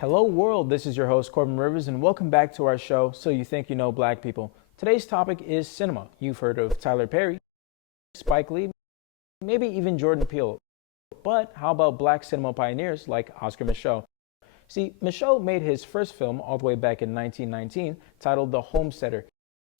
Hello world, this is your host Corbin Rivers and welcome back to our show, So You Think You Know Black People. Today's topic is cinema. You've heard of Tyler Perry, Spike Lee, maybe even Jordan Peele. But how about black cinema pioneers like Oscar Micheaux? See, Micheaux made his first film all the way back in 1919 titled The Homesteader.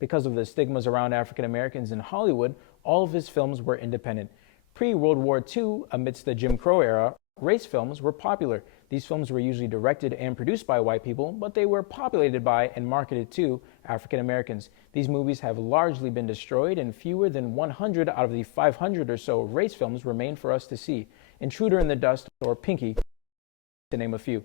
Because of the stigmas around African Americans in Hollywood, all of his films were independent. Pre-World War II, amidst the Jim Crow era, race films were popular. These films were usually directed and produced by white people, but they were populated by and marketed to African Americans. These movies have largely been destroyed, and fewer than 100 out of the 500 or so race films remain for us to see. Intruder in the Dust or Pinky, to name a few.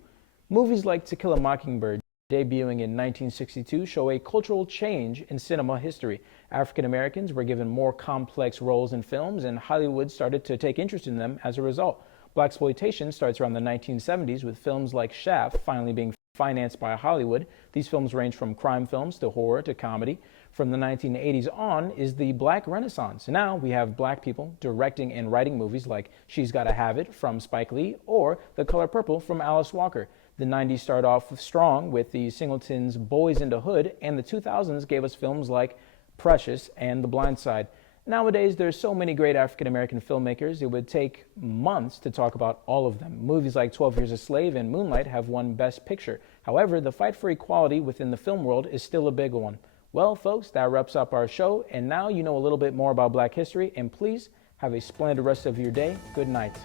Movies like To Kill a Mockingbird, debuting in 1962, show a cultural change in cinema history. African Americans were given more complex roles in films, and Hollywood started to take interest in them as a result. Blaxploitation starts around the 1970s with films like Shaft finally being financed by Hollywood. These films range from crime films to horror to comedy. From the 1980s on is the Black Renaissance. Now we have black people directing and writing movies like She's Gotta Have It from Spike Lee or The Color Purple from Alice Walker. The 90s started off strong with the Singletons' Boys in the Hood, and the 2000s gave us films like Precious and The Blind Side. Nowadays, there's so many great African-American filmmakers, it would take months to talk about all of them. Movies like 12 Years a Slave and Moonlight have won Best Picture. However, the fight for equality within the film world is still a big one. Well, folks, that wraps up our show, and now you know a little bit more about black history, and please have a splendid rest of your day. Good night.